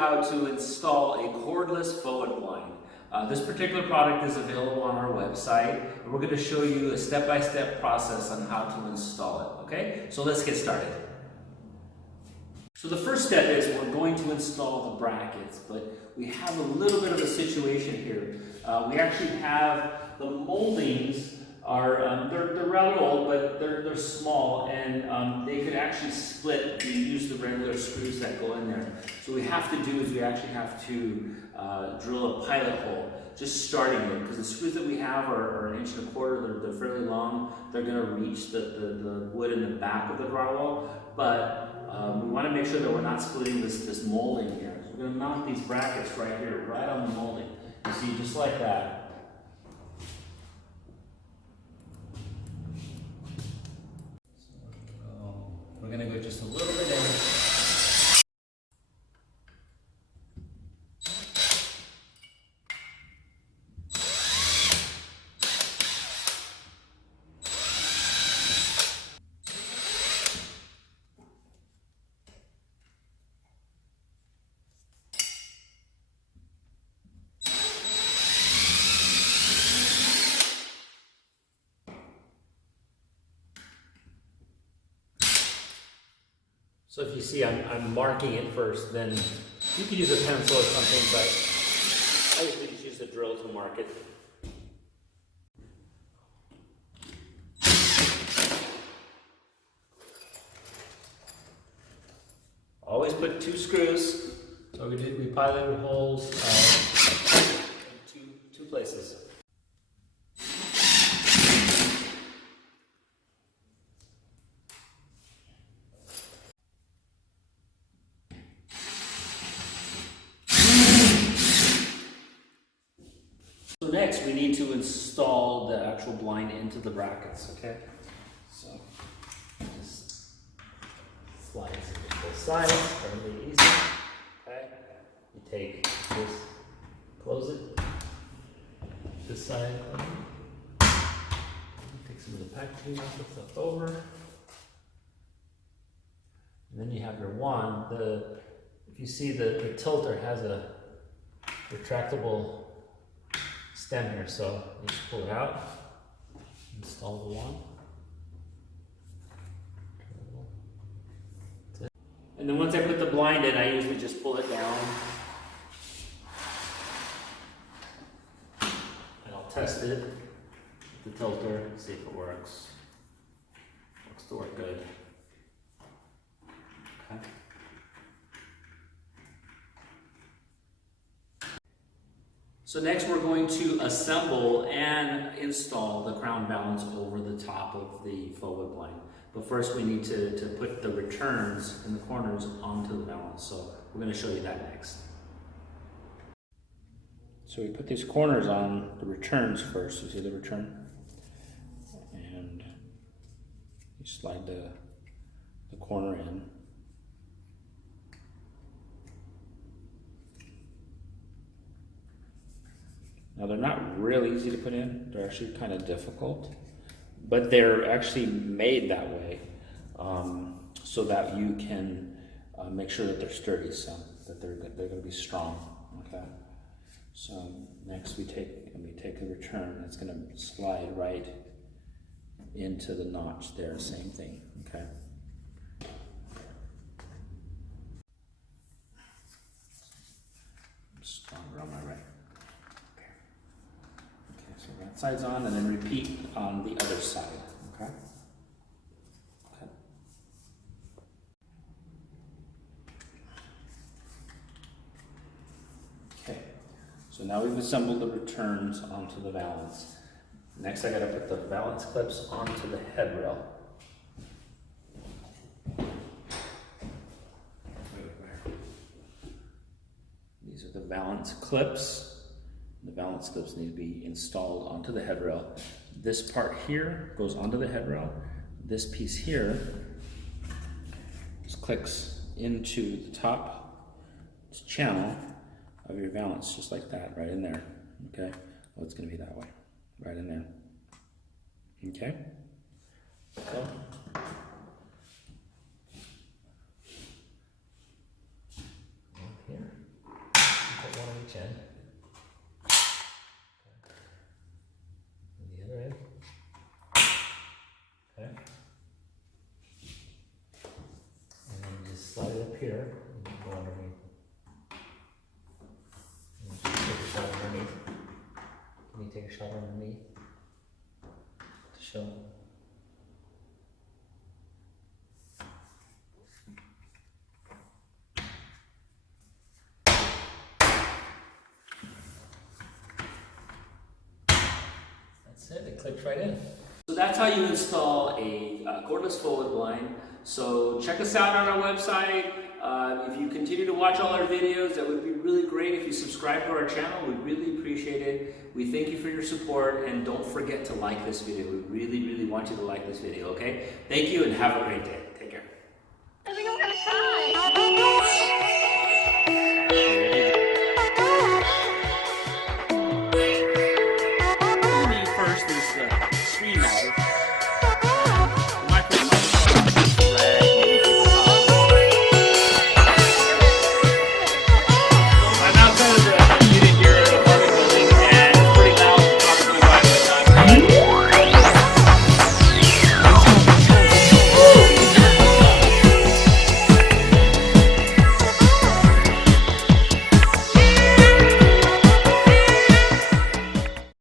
how to install a cordless faux wood blind. This particular product is available on our website, and we're going to show you a step-by-step process on how to install it. Okay, so let's get started. So the first step is we're going to install the brackets, but we have a little bit of a situation here. We actually have the moldings are they're rather old, but they're small, and they could actually split. You use the regular screws that go in there. So what we have to do is we actually have to drill a pilot hole, just starting it, because the screws that we have are 1.25 inches. They're fairly long. They're going to reach the wood in the back of the drywall, but we want to make sure that we're not splitting this molding here. So we're going to mount these brackets right here, right on the molding. You see, just like that. We're going to go just a little bit in. So if you see, I'm marking it first, then you could use a pencil or something, but I usually just use the drill to mark it. Always put 2 screws. So we piloted holes in two places. So next we need to install the actual blind into the brackets, okay? So just slide it to both sides, fairly easy, okay? You take this, close it, this side, take some of the packaging, knock the stuff over. And then you have your wand. If you see the tilter has a retractable stem here, so you just pull it out, install the wand. And then once I put the blind in, I usually just pull it down. And I'll test it with the tilter, see if it works. Looks to work good. Okay. So next we're going to assemble and install the crown valance over the top of the faux wood blind. But first we need to put the returns in the corners onto the valance. So we're going to show you that next. So we put these corners on the returns first. You see the return? And you slide the corner in. Now they're not really easy to put in, they're actually kind of difficult, but they're actually made that way so that you can make sure that they're sturdy, so that they're going to be strong, okay? So next we take a return, it's going to slide right into the notch there, same thing, okay? Stronger on my right. So that side's on, and then repeat on the other side, okay? Okay, so now we've assembled the returns onto the valance. Next I gotta put the valance clips onto the head rail. These are the valance clips. The valance clips need to be installed onto the head rail. This part here goes onto the head rail. This piece here just clicks into the top channel of your valance, just like that, right in there. Okay? Well, it's going to be that way, right in there. Okay? So, here. here, and go underneath. And just take a shot underneath. Can you take a shot underneath to show? That's it, it clicks right in. So that's how you install a cordless faux wood blind. So check us out on our website. If you continue to watch all our videos, that would be really great. If you subscribe to our channel, we'd really appreciate it. We thank you for your support, and don't forget to like this video. We really, really want you to like this video, okay? Thank you and have a great day.